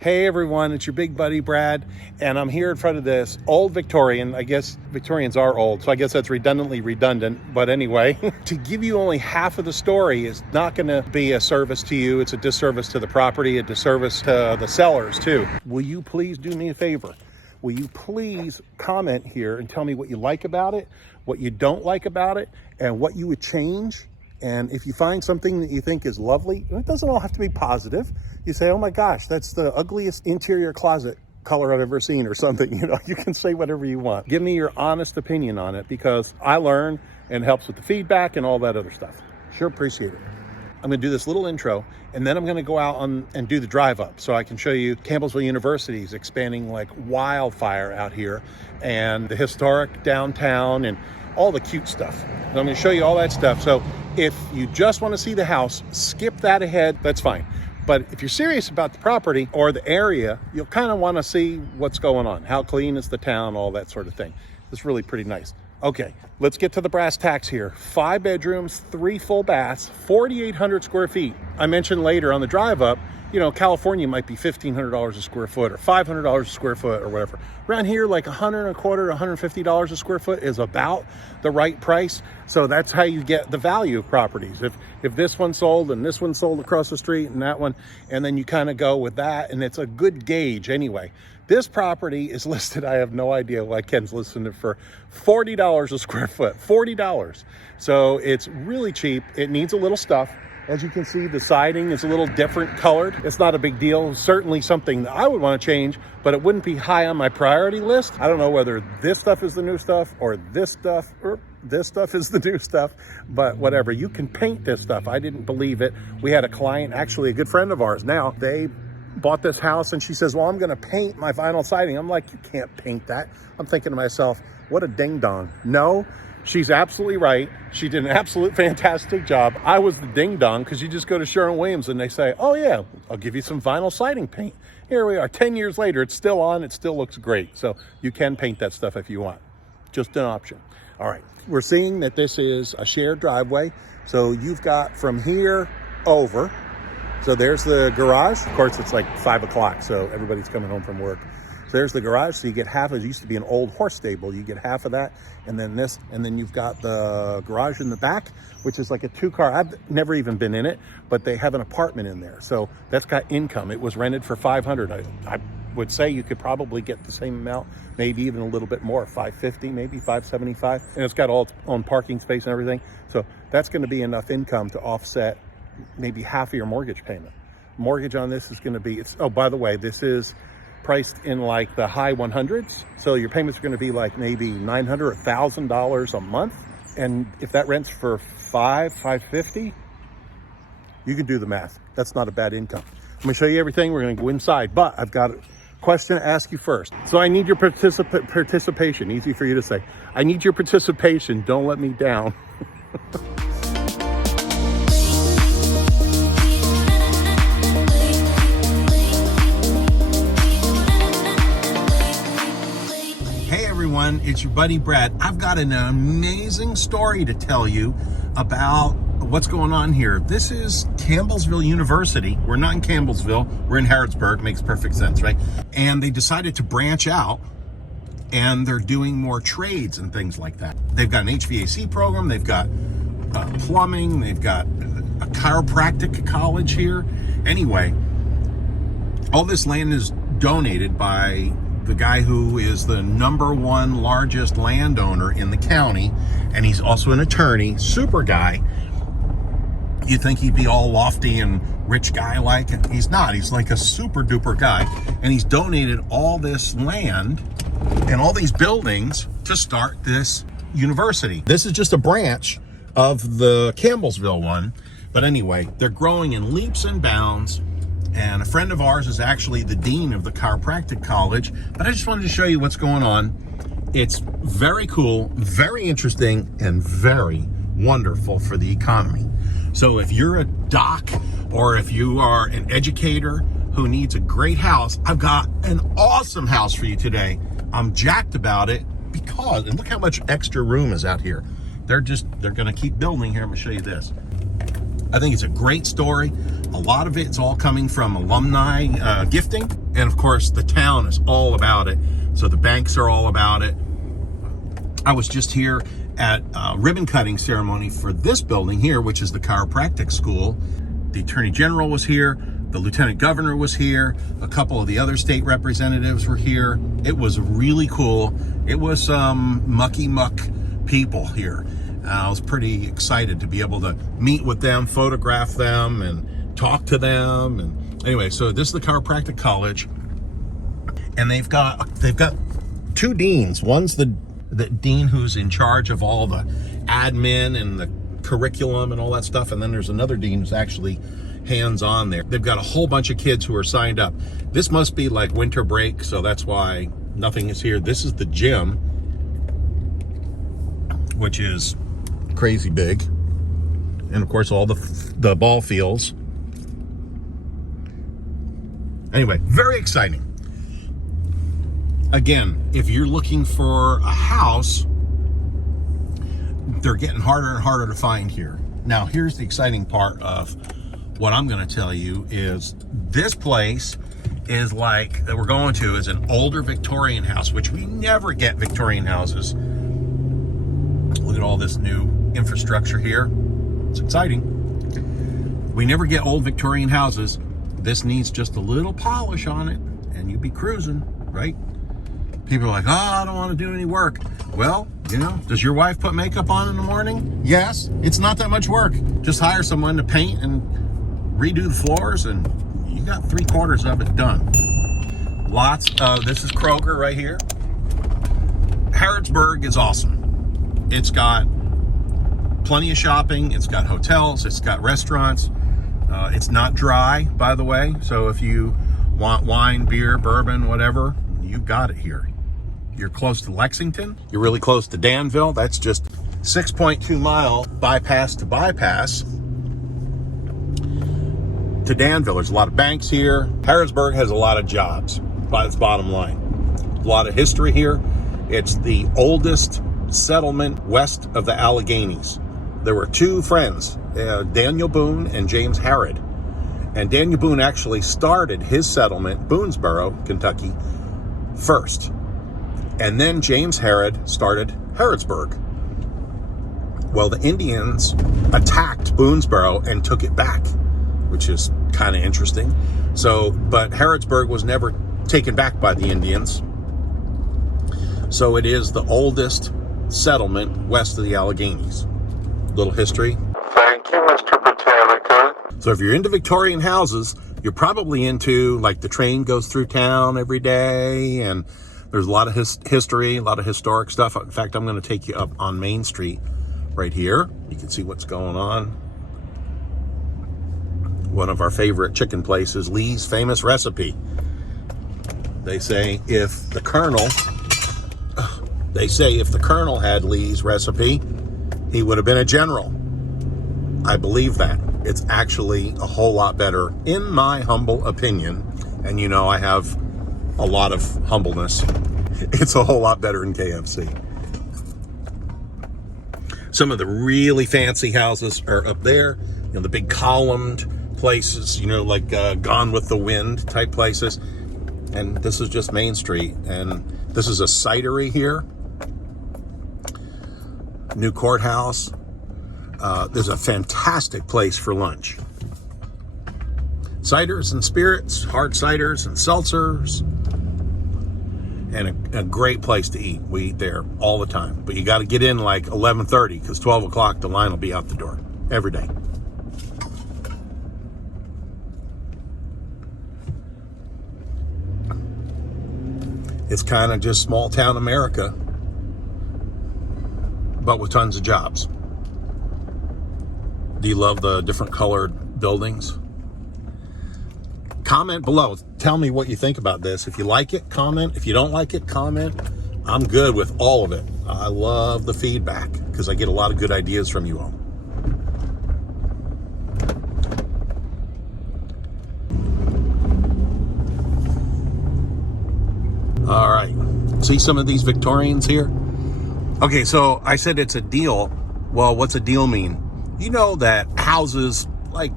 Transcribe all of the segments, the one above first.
Hey everyone, it's your big buddy Brad, and I'm here in front of this old Victorian. I guess Victorians are old, so I guess that's redundantly redundant. But anyway, to give you only half of the story is not going to be a service to you. It's a disservice to the property, a disservice to the sellers too. Will you please do me a favor? Will you please comment here and tell me what you like about it, what you don't like about it, and what you would change? And if you find something that you think is lovely, it doesn't all have to be positive. You say, oh my gosh, that's the ugliest interior closet color I've ever seen or something. You know, you can say whatever you want. Give me your honest opinion on it, because I learn and helps with the feedback and all that other stuff. Sure appreciate it. I'm going to do this little intro, and then I'm going to go out and do the drive up so I can show you Campbellsville University is expanding like wildfire out here, and the historic downtown and all the cute stuff. And I'm going to show you all that stuff. So if you just want to see the house, skip that ahead. That's fine. But if you're serious about the property or the area, you'll kind of want to see what's going on. How clean is the town, all that sort of thing. It's really pretty nice. Okay, let's get to the brass tacks here. 5 bedrooms, 3 full baths, 4,800 square feet. I mentioned later on the drive up, you know, California might be $1,500 a square foot or $500 a square foot or whatever. Around here, like $125, $150 a square foot is about the right price. So that's how you get the value of properties. If this one sold and this one sold across the street and that one, and then you kind of go with that, and it's a good gauge anyway. This property is listed, I have no idea why Ken's listing it for $40 a square foot, $40. So it's really cheap. It needs a little stuff. As you can see, the siding is a little different colored. It's not a big deal. Certainly something that I would want to change, but it wouldn't be high on my priority list. I don't know whether this stuff is the new stuff or this stuff is the new stuff, but whatever. You can paint this stuff. I didn't believe it. We had a client, actually a good friend of ours now, they bought this house and she says, well, I'm going to paint my vinyl siding. I'm like, you can't paint that. I'm thinking to myself, what a ding dong. No. She's absolutely right. She did an absolute fantastic job. I was the ding dong, because you just go to Sherwin-Williams and they say, oh yeah, I'll give you some vinyl siding paint. Here we are, 10 years later, it's still on, it still looks great. So you can paint that stuff if you want. Just an option. All right, we're seeing that this is a shared driveway. So you've got from here over. So there's the garage. Of course, it's like 5 o'clock, so everybody's coming home from work. So there's the garage, so you get half. It used to be an old horse stable. You get half of that, and then this, and then you've got the garage in the back, which is like a 2-car. I've never even been in it, but they have an apartment in there. So that's got income. It was rented for $500. I would say you could probably get the same amount, maybe even a little bit more, $550, maybe $575. And it's got all its own parking space and everything. So that's going to be enough income to offset maybe half of your mortgage payment. Mortgage on this is going to be, oh, by the way, this is priced in like the high 100s. So your payments are going to be like maybe $900 or $1,000 a month. And if that rents for $550, you can do the math. That's not a bad income. I'm going to show you everything. We're going to go inside, but I've got a question to ask you first. So I need your participation. Easy for you to say. I need your participation. Don't let me down. Everyone, it's your buddy Brad. I've got an amazing story to tell you about what's going on here. This is Campbellsville University. We're not in Campbellsville, we're in Harrisburg. Makes perfect sense, right? And they decided to branch out, and they're doing more trades and things like that. They've got an HVAC program, they've got plumbing, they've got a chiropractic college here. Anyway, all this land is donated by the guy who is the #1 largest landowner in the county, and he's also an attorney, super guy. You think he'd be all lofty and rich guy like, and he's not. He's like a super duper guy, and he's donated all this land and all these buildings to start this university. This is just a branch of the Campbellsville one, but anyway, they're growing in leaps and bounds. And a friend of ours is actually the dean of the chiropractic college. But I just wanted to show you what's going on. It's very cool, very interesting, and very wonderful for the economy. So if you're a doc or if you are an educator who needs a great house, I've got an awesome house for you today. I'm jacked about it because, and look how much extra room is out here. They're going to keep building here. I'm going to show you this. I think it's a great story. A lot of it's all coming from alumni gifting. And of course, the town is all about it. So the banks are all about it. I was just here at a ribbon cutting ceremony for this building here, which is the chiropractic school. The Attorney General was here. The Lieutenant Governor was here. A couple of the other state representatives were here. It was really cool. It was some mucky muck people here. I was pretty excited to be able to meet with them, photograph them, and talk to them. And anyway, so this is the chiropractic college, and they've got two deans. One's the dean who's in charge of all the admin and the curriculum and all that stuff, and then there's another dean who's actually hands-on there. They've got a whole bunch of kids who are signed up. This must be like winter break, so that's why nothing is here. This is the gym, which is crazy big, and of course all the ball fields. Anyway, very exciting. Again, if you're looking for a house, they're getting harder and harder to find here. Now, here's the exciting part of what I'm going to tell you is this place is like, that we're going to, is an older Victorian house, which we never get Victorian houses. Look at all this new infrastructure here. It's exciting. We never get old Victorian houses. This needs just a little polish on it and you'd be cruising, right? People are like, oh, I don't want to do any work. Well, you know, does your wife put makeup on in the morning? Yes. It's not that much work. Just hire someone to paint and redo the floors and you got 3/4 of it done. This is Kroger right here. Harrisburg is awesome. It's got plenty of shopping. It's got hotels. It's got restaurants. It's not dry, by the way. So if you want wine, beer, bourbon, whatever, you got it here. You're close to Lexington. You're really close to Danville. That's just 6.2 mile bypass to bypass to Danville. There's a lot of banks here. Harrisburg has a lot of jobs, by its bottom line. A lot of history here. It's the oldest settlement west of the Alleghenies. There were two friends, Daniel Boone and James Harrod. And Daniel Boone actually started his settlement, Boonesboro, Kentucky, first. And then James Harrod started Harrisburg. Well, the Indians attacked Boonesboro and took it back, which is kind of interesting. So, but Harrisburg was never taken back by the Indians. So it is the oldest settlement west of the Alleghenies. Little history. Thank you, Mr. Britannica. So if you're into Victorian houses, you're probably into, like, the train goes through town every day, and there's a lot of history, a lot of historic stuff. In fact, I'm going to take you up on Main Street right here. You can see what's going on. One of our favorite chicken places, Lee's Famous Recipe. They say if the Colonel had Lee's recipe, he would have been a general. I believe that. It's actually a whole lot better, in my humble opinion. And you know, I have a lot of humbleness. It's a whole lot better than KFC. Some of the really fancy houses are up there. You know, the big columned places, you know, like Gone with the Wind type places. And this is just Main Street. And this is a cidery here. New courthouse. There's a fantastic place for lunch. Ciders and spirits, hard ciders and seltzers, and a great place to eat. We eat there all the time, but you got to get in like 11:30 because 12 o'clock the line will be out the door every day. It's kind of just small town America, but with tons of jobs. Do you love the different colored buildings? Comment below. Tell me what you think about this. If you like it, comment. If you don't like it, comment. I'm good with all of it. I love the feedback because I get a lot of good ideas from you all. All right. See some of these Victorians here? Okay, so I said it's a deal. Well, what's a deal mean? You know that houses, like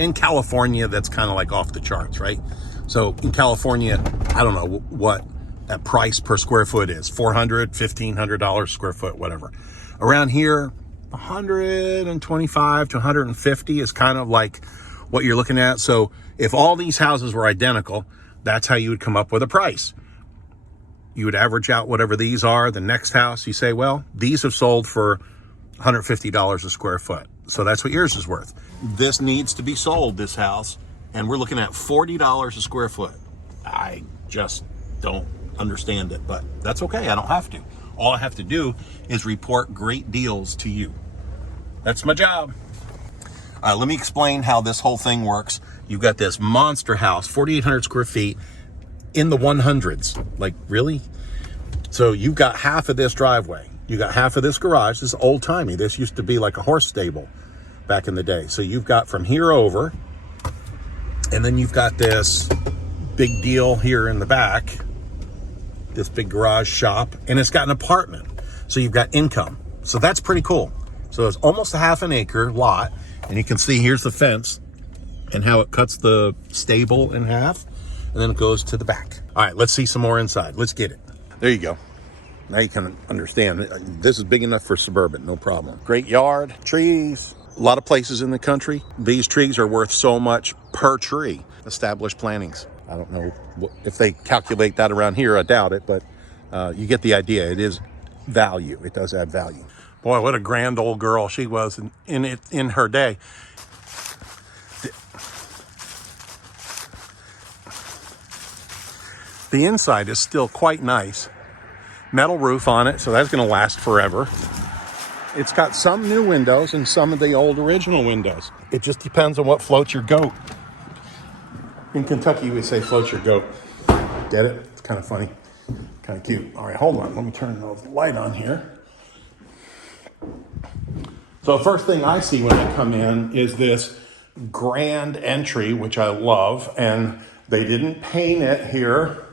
in California, that's kind of like off the charts, right? So in California, I don't know what that price per square foot is, $400, $1,500 square foot, whatever. Around here, 125 to 150 is kind of like what you're looking at. So if all these houses were identical, that's how you would come up with a price. You would average out whatever these are. The next house, you say, well, these have sold for $150 a square foot. So that's what yours is worth. This needs to be sold, this house, and we're looking at $40 a square foot. I just don't understand it, but that's okay. I don't have to. All I have to do is report great deals to you. That's my job. Let me explain how this whole thing works. You've got this monster house, 4,800 square feet in the 100s. Like, really? So you've got half of this driveway. You got half of this garage. This is old timey. This used to be like a horse stable back in the day. So you've got from here over, and then you've got this big deal here in the back, this big garage shop, and it's got an apartment. So you've got income. So that's pretty cool. So it's almost a half an acre lot, and you can see here's the fence and how it cuts the stable in half, and then it goes to the back. All right, let's see some more inside. Let's get it. There you go. Now you can understand. This is big enough for suburban, no problem. Great yard, trees, a lot of places in the country. These trees are worth so much per tree. Established plantings. I don't know if they calculate that around here. I doubt it, but you get the idea. It is value. It does add value. Boy, what a grand old girl she was in her day. The inside is still quite nice. Metal roof on it, so that's going to last forever. It's got some new windows and some of the old original windows. It just depends on what floats your goat. In Kentucky, we say float your goat. Get it? It's kind of funny, kind of cute. All right, hold on. Let me turn the light on here. So the first thing I see when I come in is this grand entry, which I love, and they didn't paint it here.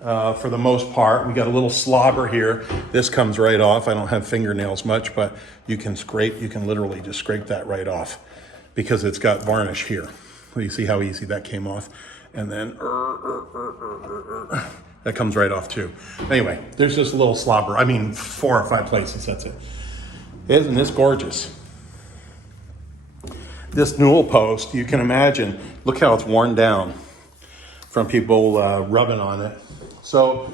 For the most part, we got a little slobber here. This comes right off. I don't have fingernails much, but you can literally just scrape that right off because it's got varnish here. You see how easy that came off? And then that comes right off too. Anyway, there's just a little slobber. I mean, 4 or 5 places, that's it. Isn't this gorgeous? This newel post, you can imagine, look how it's worn down from people rubbing on it. So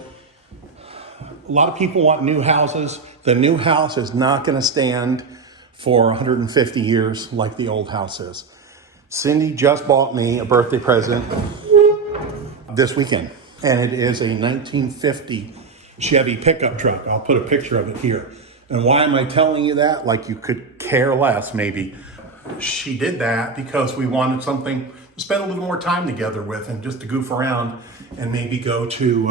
a lot of people want new houses. The new house is not going to stand for 150 years like the old house is. Cindy just bought me a birthday present this weekend, and it is a 1950 Chevy pickup truck. I'll put a picture of it here. And why am I telling you that? Like you could care less, maybe. She did that because we wanted something to spend a little more time together with and just to goof around and maybe go to,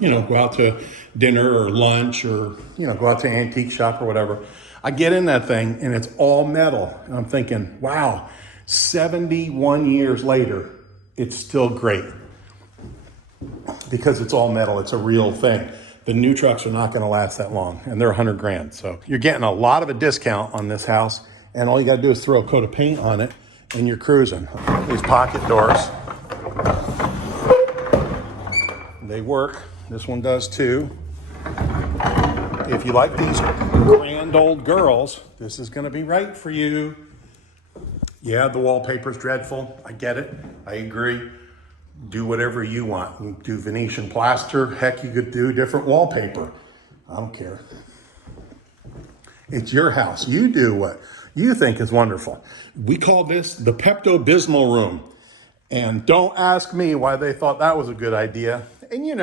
go out to dinner or lunch or, go out to an antique shop or whatever. I get in that thing and it's all metal. And I'm thinking, wow, 71 years later, it's still great because it's all metal. It's a real thing. The new trucks are not going to last that long and they're $100,000. So you're getting a lot of a discount on this house. And all you got to do is throw a coat of paint on it and you're cruising. These pocket doors, they work. This one does too. If you like these grand old girls, this is going to be right for you. Yeah, the wallpaper's dreadful. I get it. I agree. Do whatever you want. You do Venetian plaster. Heck, you could do different wallpaper. I don't care. It's your house. You do what you think is wonderful. We call this the Pepto-Bismol room. And don't ask me why they thought that was a good idea. And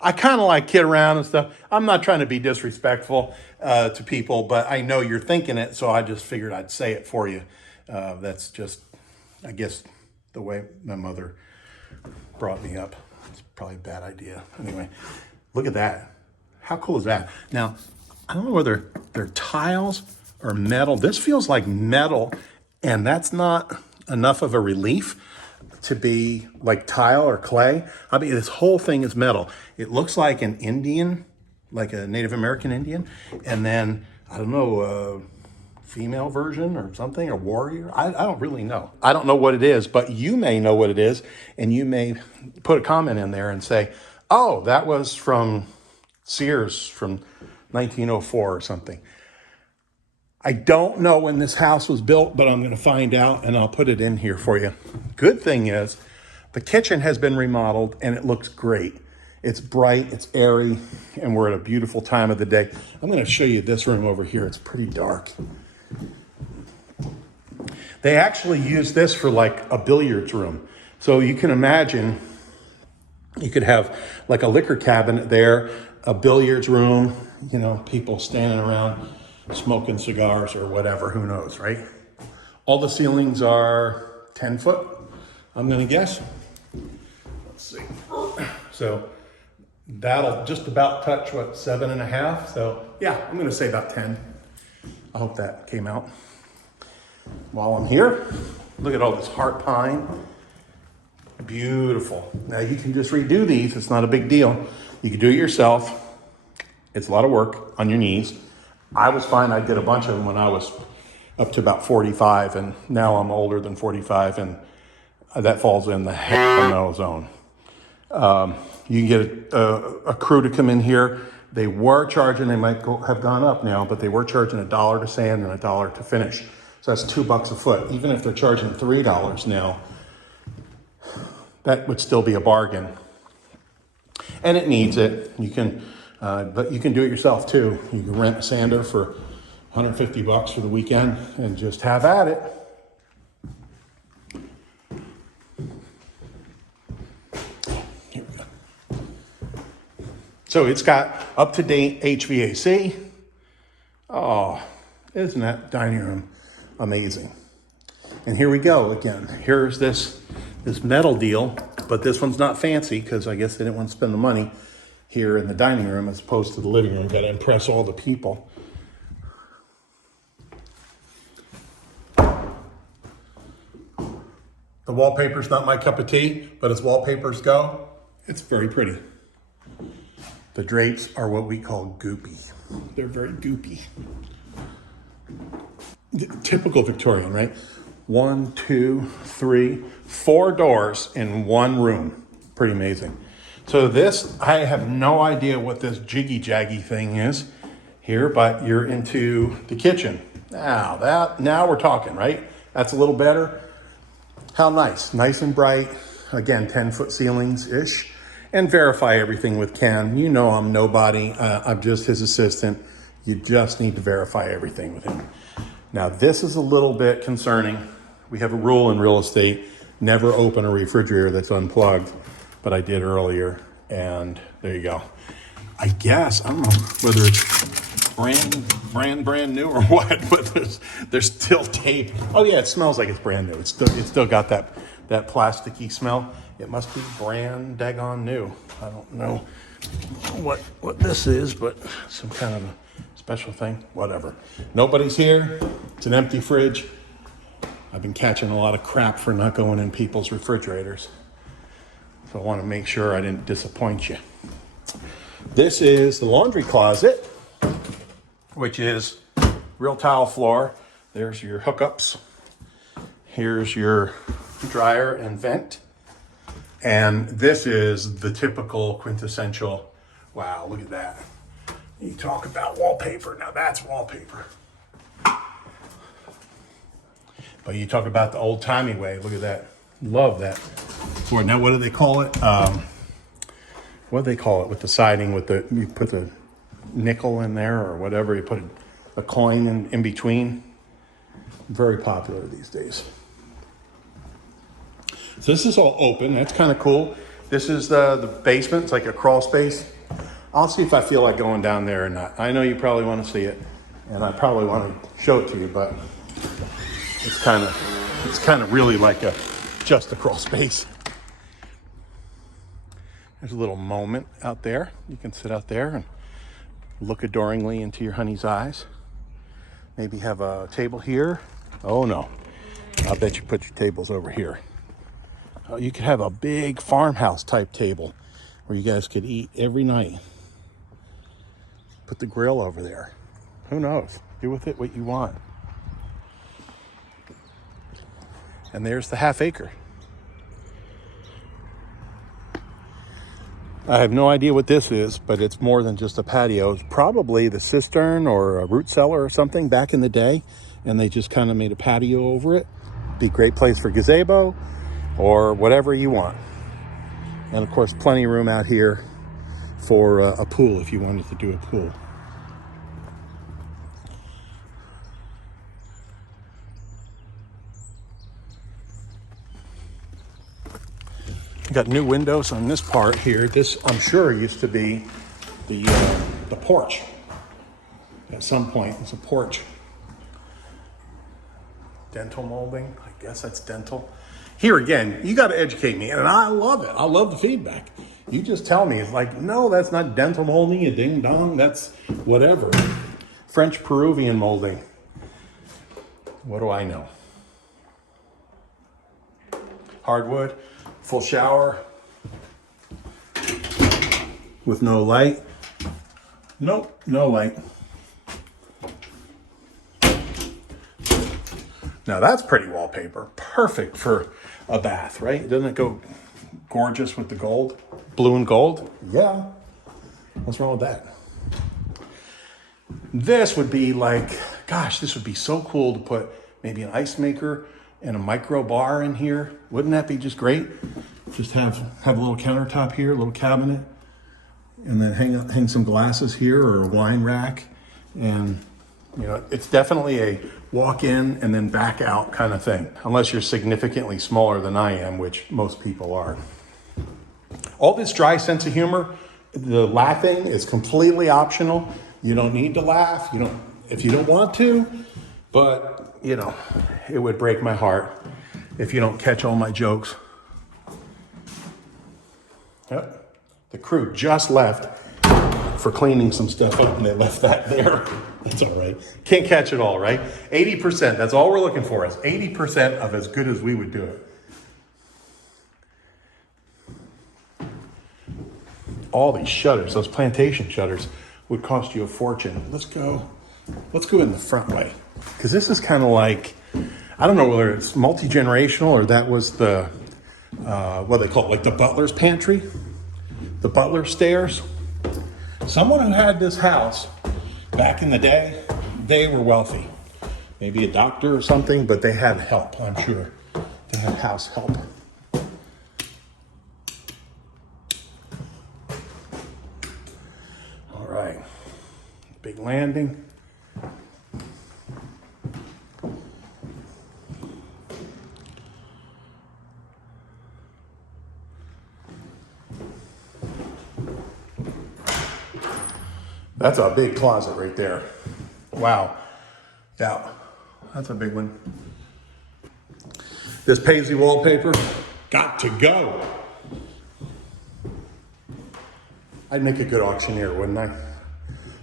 I kind of like kid around and stuff. I'm not trying to be disrespectful to people, but I know you're thinking it, so I just figured I'd say it for you. That's just, I guess, the way my mother brought me up. It's probably a bad idea. Anyway, look at that. How cool is that? Now, I don't know whether they're tiles or metal. This feels like metal, and that's not enough of a relief to be like tile or clay. I mean, this whole thing is metal. It looks like an Indian, like a Native American Indian, and then, I don't know, female version or something, a warrior. I don't really know. I don't know what it is, but you may know what it is, and you may put a comment in there and say, oh, that was from Sears from 1904 or something. I don't know when this house was built, but I'm going to find out, and I'll put it in here for you. Good thing is the kitchen has been remodeled, and it looks great. It's bright, it's airy, and we're at a beautiful time of the day. I'm going to show you this room over here. It's pretty dark. They actually use this for like a billiards room. So you can imagine you could have like a liquor cabinet there, a billiards room, you know, people standing around smoking cigars or whatever, who knows, right? All the ceilings are 10 foot, I'm gonna guess. Let's see. So that'll just about touch, what, 7.5? So yeah, I'm gonna say about 10. I hope that came out. While I'm here, look at all this heart pine. Beautiful. Now you can just redo these, it's not a big deal. You can do it yourself. It's a lot of work on your knees. I was fine, I did a bunch of them when I was up to about 45, and now I'm older than 45, and that falls in the heck no zone. You can get a crew to come in here. They were charging, they might have gone up now, but they were charging $1 to sand and $1 to finish. So that's $2 a foot. Even if they're charging $3 now, that would still be a bargain. And it needs it. You can, but you can do it yourself too. You can rent a sander for $150 for the weekend and just have at it. Here we go. So it's got up-to-date HVAC. Oh, isn't that dining room amazing? And here we go again. Here's this metal deal, but this one's not fancy because I guess they didn't want to spend the money here in the dining room as opposed to the living room. Got to impress all the people. The wallpaper's not my cup of tea, but as wallpapers go, it's very pretty. The drapes are what we call goopy. They're very goopy. Typical Victorian, right? 1, 2, 3, 4 doors in one room. Pretty amazing. So this, I have no idea what this jiggy jaggy thing is here, but you're into the kitchen. Now we're talking, right? That's a little better. How nice, nice and bright. Again, 10-foot ceilings-ish. And verify everything with Ken. You know I'm nobody, I'm just his assistant. You just need to verify everything with him. Now this is a little bit concerning. We have a rule in real estate, never open a refrigerator that's unplugged, but I did earlier, and there you go. I guess, I don't know whether it's brand new or what, but there's still tape. Oh yeah, it smells like it's brand new. It's still got that plasticky smell. It must be brand daggone new. I don't know what this is, but some kind of a special thing, whatever. Nobody's here. It's an empty fridge. I've been catching a lot of crap for not going in people's refrigerators. So I want to make sure I didn't disappoint you. This is the laundry closet, which is real tile floor. There's your hookups. Here's your dryer and vent. And this is the typical quintessential, wow, look at that. You talk about wallpaper, now that's wallpaper. But you talk about the old-timey way, look at that. Love that. Now what do they call it? What do they call it with the siding, you put the nickel in there or whatever, you put a coin in between. Very popular these days. So this is all open, that's kind of cool. This is the basement, it's like a crawl space. I'll see if I feel like going down there or not. I know you probably want to see it, and I probably want to show it to you, but it's kind of really like just a crawl space. There's a little moment out there. You can sit out there and look adoringly into your honey's eyes. Maybe have a table here. Oh no, I'll bet you put your tables over here. Oh, you could have a big farmhouse type table where you guys could eat every night. Put the grill over there. Who knows? Do with it what you want. And there's the half acre. I have no idea what this is, but it's more than just a patio. It's probably the cistern or a root cellar or something back in the day, and they just kind of made a patio over it. Be a great place for gazebo or whatever you want. And of course, plenty of room out here for a pool if you wanted to do a pool. Got new windows on this part here. This, I'm sure, used to be the porch. At some point, it's a porch. Dental molding. I guess that's dental. Here again, you got to educate me, and I love it. I love the feedback. You just tell me. It's like, no, that's not dental molding. A ding dong. That's whatever. French Peruvian molding. What do I know? Hardwood. Full shower with no light. Nope, no light. Now that's pretty wallpaper. Perfect for a bath, right? Doesn't it go gorgeous with the gold? Blue and gold? Yeah. What's wrong with that? This would be like, gosh, this would be so cool to put maybe an ice maker and a micro bar in here. Wouldn't that be just great? Just have a little countertop here, a little cabinet, and then hang some glasses here or a wine rack. And you know, it's definitely a walk in and then back out kind of thing, unless you're significantly smaller than I am, which most people are. All this dry sense of humor, the laughing is completely optional. You don't need to laugh. You don't, if you don't want to, but you know, it would break my heart if you don't catch all my jokes. Yep. The crew just left for cleaning some stuff up, and they left that there. That's all right. Can't catch it all, right? 80%, that's all we're looking for, is 80% of as good as we would do it. All these shutters, those plantation shutters, would cost you a fortune. Let's go in the front way. Because this is kind of like, I don't know whether it's multi-generational or that was the, what they call it, like the butler's pantry, the butler stairs. Someone who had this house back in the day, they were wealthy. Maybe a doctor or something, but they had help, I'm sure. They had house help. All right, big landing. That's a big closet right there. Wow. Yeah, that's a big one. This paisley wallpaper, got to go. I'd make a good auctioneer, wouldn't I?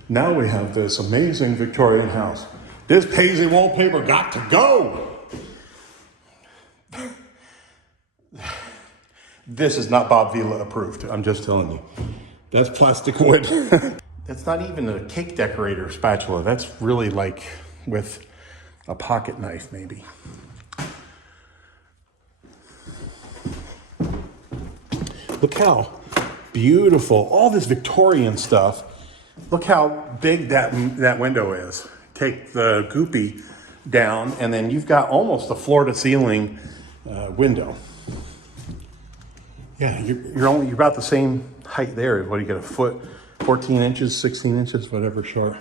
Now we have this amazing Victorian house. This paisley wallpaper got to go. This is not Bob Vila approved, I'm just telling you. That's plastic wood. That's not even a cake decorator spatula. That's really like with a pocket knife, maybe. Look how beautiful, all this Victorian stuff. Look how big that window is. Take the goopy down, and then you've got almost a floor to ceiling window. Yeah, you're about the same height there. What do you get, a foot? 14 inches, 16 inches, whatever short.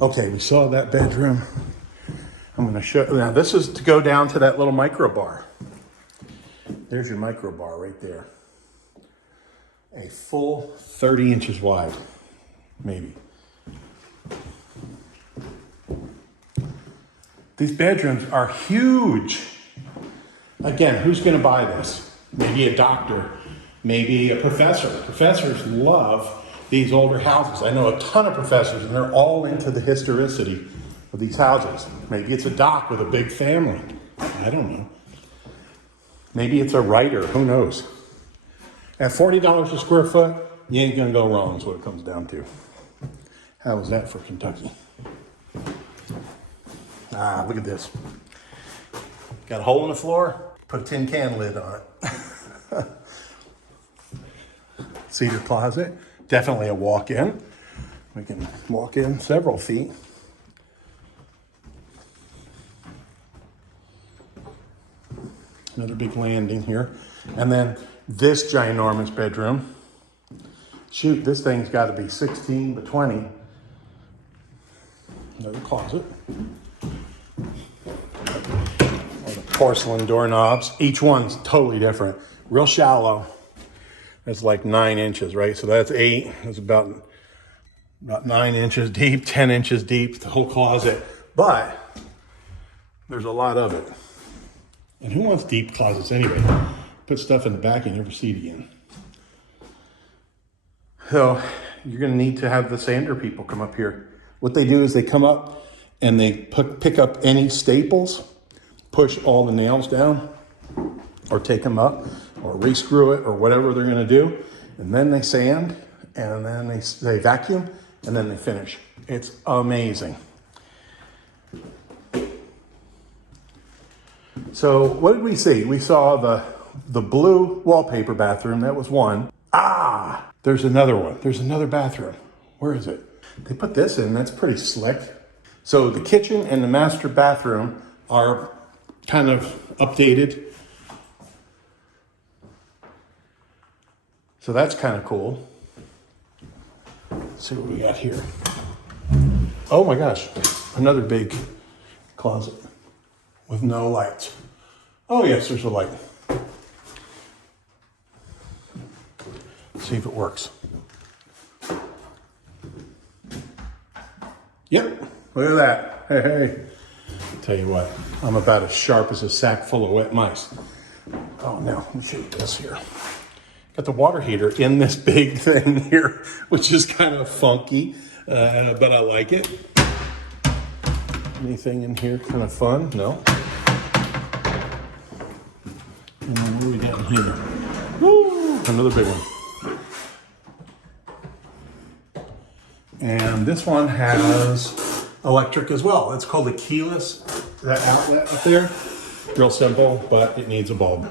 Okay, we saw that bedroom. I'm gonna show, now this is to go down to that little micro bar. There's your micro bar right there. A full 30 inches wide, maybe. These bedrooms are huge. Again, who's gonna buy this? Maybe a doctor. Maybe a professor. Professors love these older houses. I know a ton of professors, and they're all into the historicity of these houses. Maybe it's a doc with a big family. I don't know. Maybe it's a writer. Who knows? At $40 a square foot, you ain't gonna go wrong is what it comes down to. How was that for Kentucky? Look at this. Got a hole in the floor, put a tin can lid on it. Cedar closet, definitely a walk-in. We can walk in several feet. Another big landing here. And then this ginormous bedroom. Shoot, this thing's got to be 16 by 20. Another closet. The porcelain doorknobs. Each one's totally different. Real shallow. That's like 9 inches, right? So that's 8. That's about 9 inches deep, 10 inches deep, the whole closet. But there's a lot of it. And who wants deep closets anyway? Put stuff in the back and you never see it again. So you're gonna need to have the sander people come up here. What they do is they come up and they pick up any staples, push all the nails down, or take them up, or re-screw it, or whatever they're gonna do. And then they sand, and then they vacuum, and then they finish. It's amazing. So what did we see? We saw the blue wallpaper bathroom. That was one. There's another one. There's another bathroom. Where is it? They put this in. That's pretty slick. So the kitchen and the master bathroom are kind of updated. So that's kind of cool. Let's see what we got here. Oh my gosh. Another big closet with no lights. Oh yes, there's a light. Let's see if it works. Yep, look at that. Hey, hey. Tell you what, I'm about as sharp as a sack full of wet mice. Oh no, let me show you this here. Got the water heater in this big thing here, which is kind of funky, but I like it. Anything in here kind of fun? No. And then what do we got in here? Woo! Another big one. And this one has electric as well. It's called a keyless, that outlet up there. Real simple, but it needs a bulb.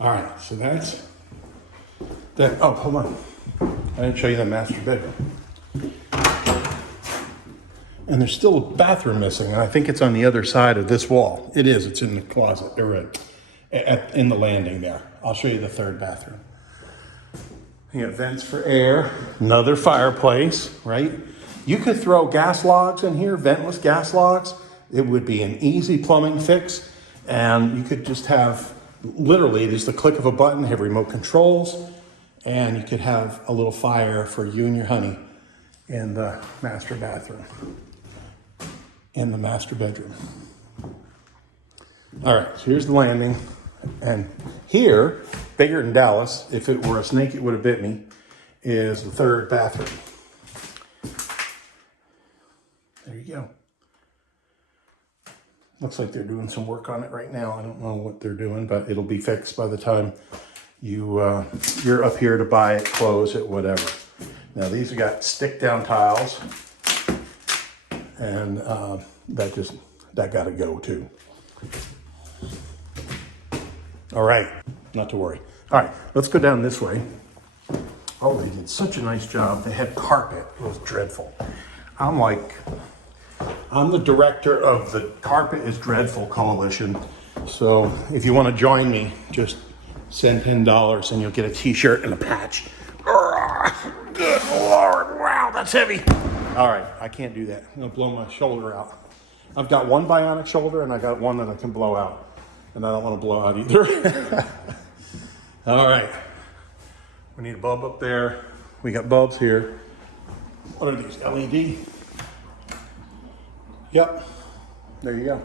All right, so that's that. Oh, hold on. I didn't show you the master bedroom. And there's still a bathroom missing, and I think it's on the other side of this wall. It is, it's in the closet, or in the landing there. I'll show you the third bathroom. You got vents for air, another fireplace, right? You could throw gas logs in here, ventless gas logs. It would be an easy plumbing fix, and you could just have, literally, just the click of a button, have remote controls, and you could have a little fire for you and your honey in the master bathroom. In the master bedroom. All right, so here's the landing. And here, bigger than Dallas, if it were a snake, it would have bit me, is the third bathroom. There you go. Looks like they're doing some work on it right now. I don't know what they're doing, but it'll be fixed by the time you're up here to buy it, close it, whatever. Now these have got stick down tiles, and that got to go too. All right, not to worry. All right, let's go down this way. Oh, they did such a nice job. They had carpet. It was dreadful. I'm the director of the Carpet is Dreadful Coalition. So if you want to join me, just send $10 and you'll get a t-shirt and a patch. Good Lord, wow, that's heavy. All right, I can't do that. I'm gonna blow my shoulder out. I've got one bionic shoulder and I got one that I can blow out. And I don't want to blow out either. All right, we need a bulb up there. We got bulbs here. What are these, LED? Yep, there you go.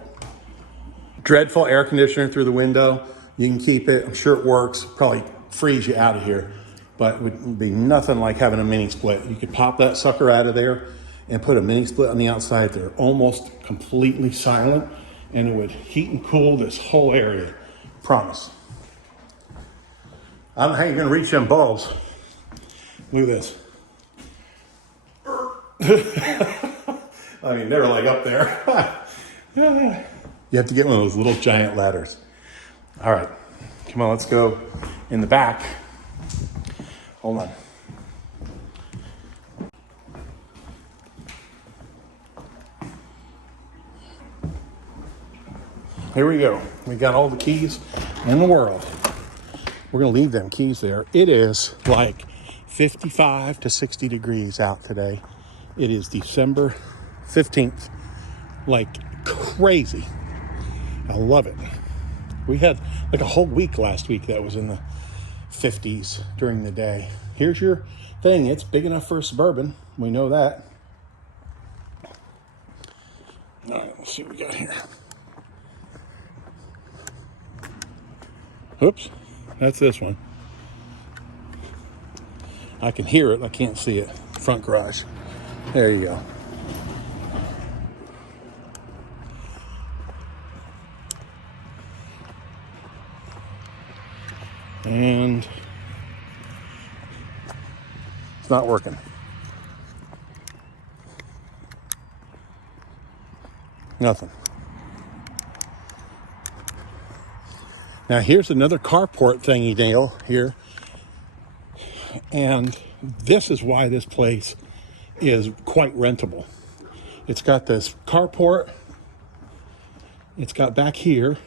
Dreadful air conditioner through the window. You can keep it, I'm sure it works. Probably freeze you out of here, but it would be nothing like having a mini split. You could pop that sucker out of there and put a mini split on the outside. They're almost completely silent, and it would heat and cool this whole area. Promise. I don't know how you're gonna reach them bulbs. Look at this. I mean, they're like up there. You have to get one of those little giant ladders. All right, come on, let's go in the back. Hold on. Here we go. We got all the keys in the world. We're gonna leave them keys there. It is like 55 to 60 degrees out today. It is December 15th, like crazy. I love it. We had like a whole week last week that was in the 50s during the day. Here's your thing. It's big enough for a Suburban. We know that. All right, let's see what we got here. Oops, that's this one. I can hear it, I can't see it. Front garage. There you go. And it's not working. Nothing. Now here's another carport thingy deal here. And this is why this place is quite rentable. It's got this carport. It's got back here.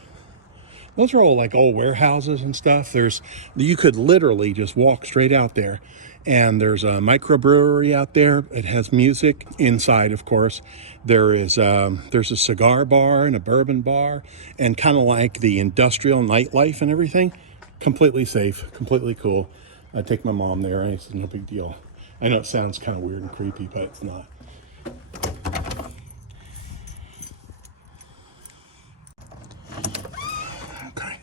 Those are all like old warehouses and stuff. You could literally just walk straight out there. And there's a microbrewery out there. It has music inside, of course. There's a cigar bar and a bourbon bar, and kind of like the industrial nightlife and everything. Completely safe, completely cool. I take my mom there, and it's no big deal. I know it sounds kind of weird and creepy, but it's not. Okay.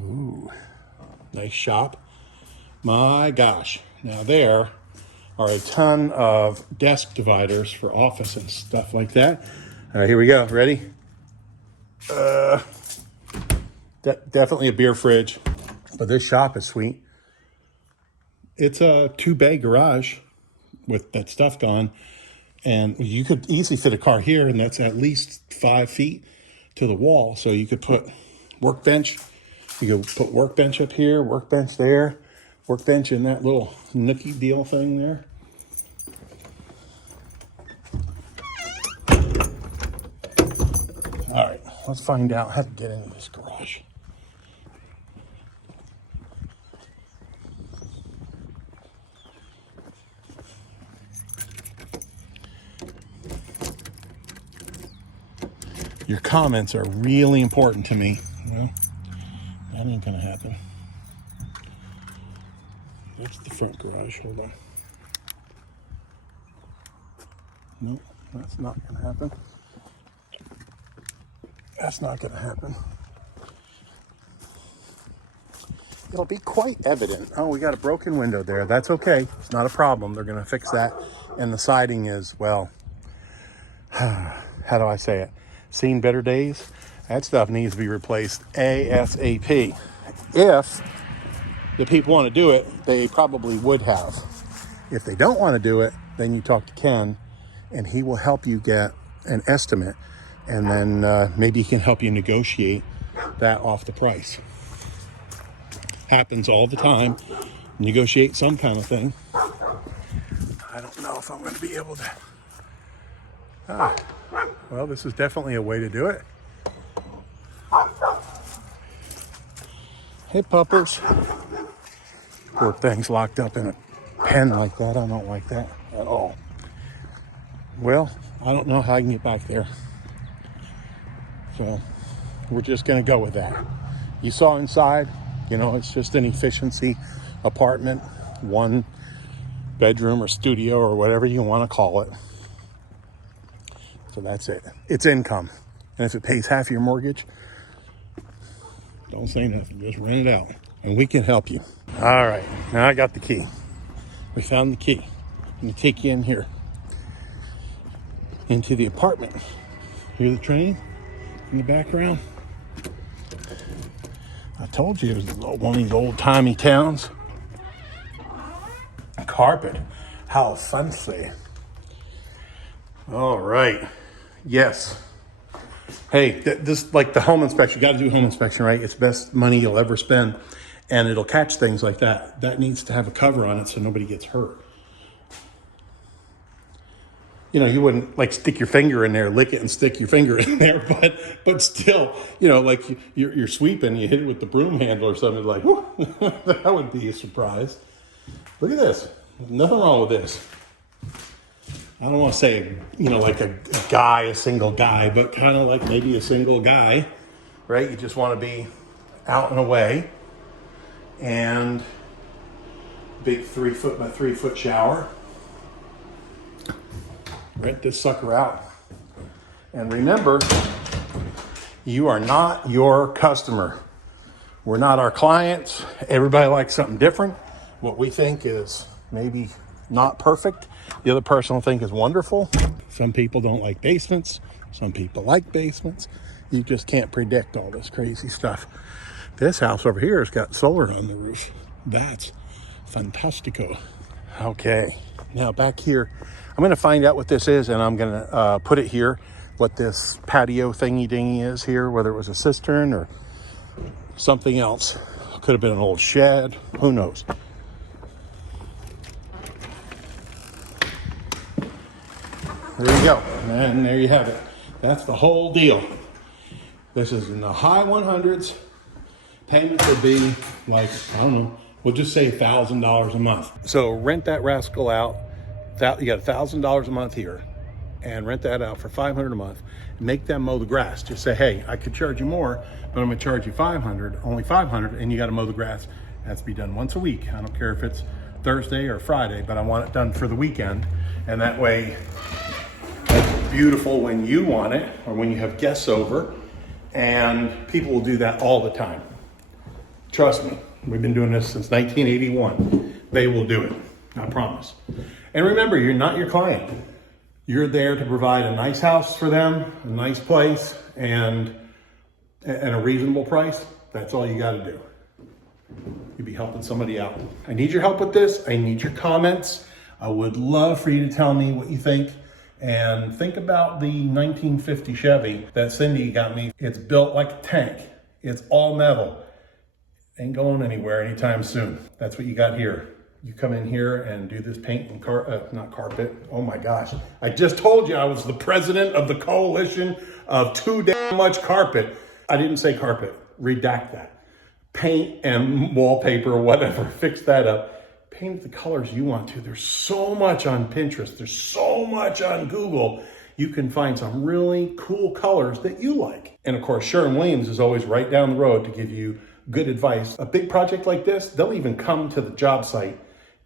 Ooh, nice shop. My gosh. Now there are a ton of desk dividers for office and stuff like that. All right, here we go. Ready? Definitely a beer fridge, but this shop is sweet. It's a 2-bay garage with that stuff gone, and you could easily fit a car here, and that's at least 5 feet to the wall. So you could put workbench. You could put workbench up here, workbench there, workbench in that little nookie deal thing there. All right, let's find out how to get into this garage. Your comments are really important to me. Well, that ain't gonna happen. That's the front garage. Hold on. Nope, that's not gonna happen. That's not gonna happen. It'll be quite evident. Oh, we got a broken window there. That's okay. It's not a problem. They're gonna fix that. And the siding is, well, how do I say it? Seen better days. That stuff needs to be replaced ASAP. If the people want to do it, they probably would have. If they don't want to do it, then you talk to Ken, and he will help you get an estimate, and then maybe he can help you negotiate that off the price. Happens all the time. Negotiate some kind of thing. I don't know if I'm going to be able to. Well, this is definitely a way to do it. Hey, puppers. Poor thing's locked up in a pen like that. I don't like that at all. Well, I don't know how I can get back there. So we're just going to go with that. You saw inside, it's just an efficiency apartment, 1 bedroom or studio or whatever you want to call it. So that's it. It's income. And if it pays half your mortgage, don't say nothing. Just rent it out. And we can help you. All right. Now I got the key. We found the key. I'm going to take you in here. Into the apartment. Hear the train in the background? I told you it was one of these old-timey towns. Carpet. How fancy. All right. Yes. Hey, this like the home inspection. You got to do home inspection, right? It's the best money you'll ever spend, and it'll catch things like that. That needs to have a cover on it so nobody gets hurt. You know, you wouldn't like stick your finger in there, lick it, and stick your finger in there, but still, you know, like you're sweeping, you hit it with the broom handle or something, like, whoo, that would be a surprise. Look at this. Nothing wrong with this. I don't want to say, you know, like a guy, a single guy, but kind of like maybe a single guy, right? You just want to be out and away. And big 3 foot by 3 foot shower. Rent this sucker out. And remember, you are not your customer. We're not our clients. Everybody likes something different. What we think is maybe not perfect, the other person will think is wonderful. Some people don't like basements. Some people like basements. You just can't predict all this crazy stuff. This house over here has got solar on the roof. That's fantastico. Okay, now back here, I'm going to find out what this is, and I'm going to put it here, what this patio thingy dingy is here, whether it was a cistern or something else. Could have been an old shed. Who knows? There you go. And there you have it. That's the whole deal. This is in the high 100s. Payments would be like, I don't know, we'll just say $1,000 a month. So rent that rascal out. You got $1,000 a month here, and rent that out for $500 a month. Make them mow the grass. Just say, hey, I could charge you more, but I'm gonna charge you $500, only $500, and you got to mow the grass. It has to be done once a week. I don't care if it's Thursday or Friday, but I want it done for the weekend, and that way it's beautiful when you want it or when you have guests over, and people will do that all the time. Trust me, we've been doing this since 1981. They will do it, I promise. And remember, you're not your client. You're there to provide a nice house for them, a nice place, and a reasonable price. That's all you got to do. You'll be helping somebody out. I need your help with this. I need your comments. I would love for you to tell me what you think. And think about the 1950 Chevy that Cindy got me. It's built like a tank. It's all metal. Ain't going anywhere anytime soon. That's what you got here. You come in here and do this paint and not carpet. Oh my gosh. I just told you I was the president of the coalition of too damn much carpet. I didn't say carpet. Redact that. Paint and wallpaper or whatever. Fix that up. Paint the colors you want to. There's so much on Pinterest. There's so much on Google. You can find some really cool colors that you like. And of course, Sherwin-Williams is always right down the road to give you good advice. A big project like this, they'll even come to the job site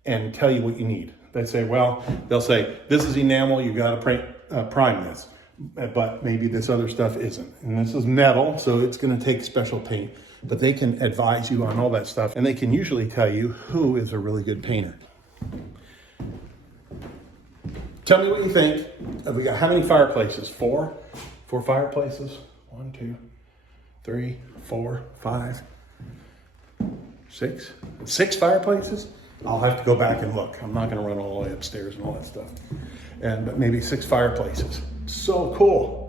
and tell you what you need. They'll say, this is enamel, you got to prime this, but maybe this other stuff isn't. And this is metal, so it's going to take special paint. But they can advise you on all that stuff, and they can usually tell you who is a really good painter. Tell me what you think. We got how many fireplaces? 4? 4 fireplaces? 1, 2, 3, 4, 5, 6. 6 fireplaces? I'll have to go back and look. I'm not going to run all the way upstairs and all that stuff. But maybe 6 fireplaces. So cool.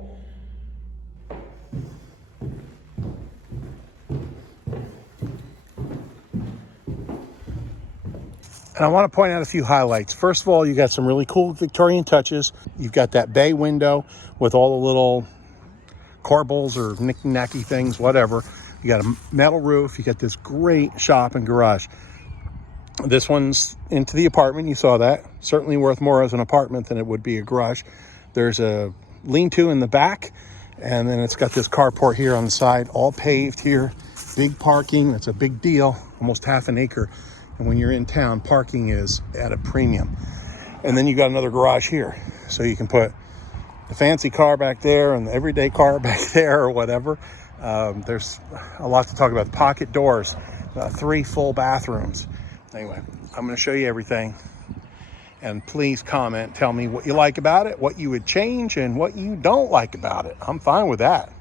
And I want to point out a few highlights. First of all, you got some really cool Victorian touches. You've got that bay window with all the little corbels or knicky-knacky things, whatever. You got a metal roof. You got this great shop and garage. This one's into the apartment. You saw that. Certainly worth more as an apartment than it would be a garage. There's a lean-to in the back, and then it's got this carport here on the side, all paved here. Big parking. That's a big deal. Almost half an acre. And when you're in town, parking is at a premium. And then you got another garage here. So you can put the fancy car back there and the everyday car back there or whatever. There's a lot to talk about. Pocket doors, 3 full bathrooms. Anyway, I'm going to show you everything. And please comment. Tell me what you like about it, what you would change, and what you don't like about it. I'm fine with that.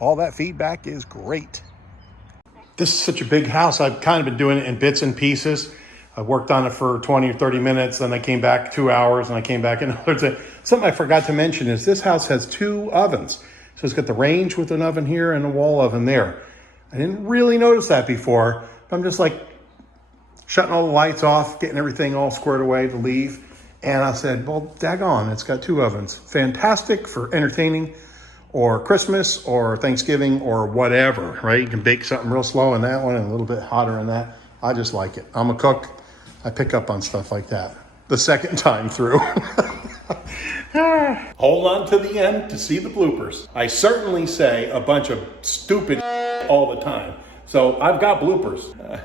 All that feedback is great. This is such a big house. I've kind of been doing it in bits and pieces. I worked on it for 20 or 30 minutes, then I came back 2 hours, and I came back another day. Something I forgot to mention is this house has 2 ovens. So it's got the range with an oven here and a wall oven there. I didn't really notice that before. I'm just like shutting all the lights off, getting everything all squared away to leave. And I said, well, daggone, it's got 2 ovens. Fantastic for entertaining or Christmas or Thanksgiving or whatever, right? You can bake something real slow in that one and a little bit hotter in that. I just like it. I'm a cook. I pick up on stuff like that the second time through. Hold on to the end to see the bloopers. I certainly say a bunch of stupid all the time. So I've got bloopers.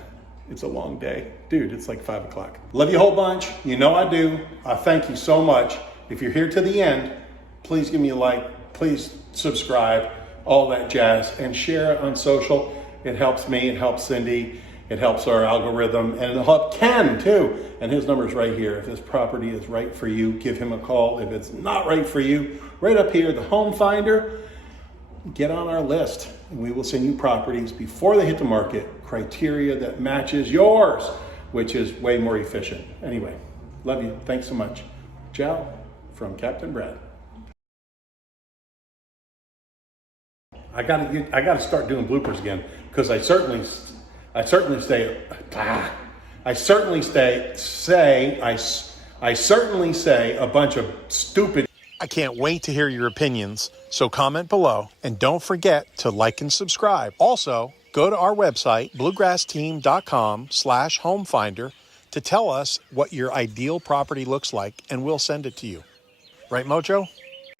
It's a long day. Dude, it's like 5 o'clock. Love you a whole bunch. You know I do. I thank you so much. If you're here to the end, please give me a like. Please subscribe, all that jazz, and share it on social. It helps me. It helps Cindy. It helps our algorithm, and it'll help Ken too. And his number's right here. If this property is right for you, give him a call. If it's not right for you, right up here, the Home Finder, get on our list. And we will send you properties before they hit the market, criteria that matches yours, which is way more efficient. Anyway, love you. Thanks so much. Ciao from Captain Brad. I gotta start doing bloopers again, because I certainly say a bunch of stupid. I can't wait to hear your opinions, so comment below and don't forget to like and subscribe. Also, go to our website, bluegrassteam.com/homefinder, to tell us what your ideal property looks like, and we'll send it to you. Right, Mojo?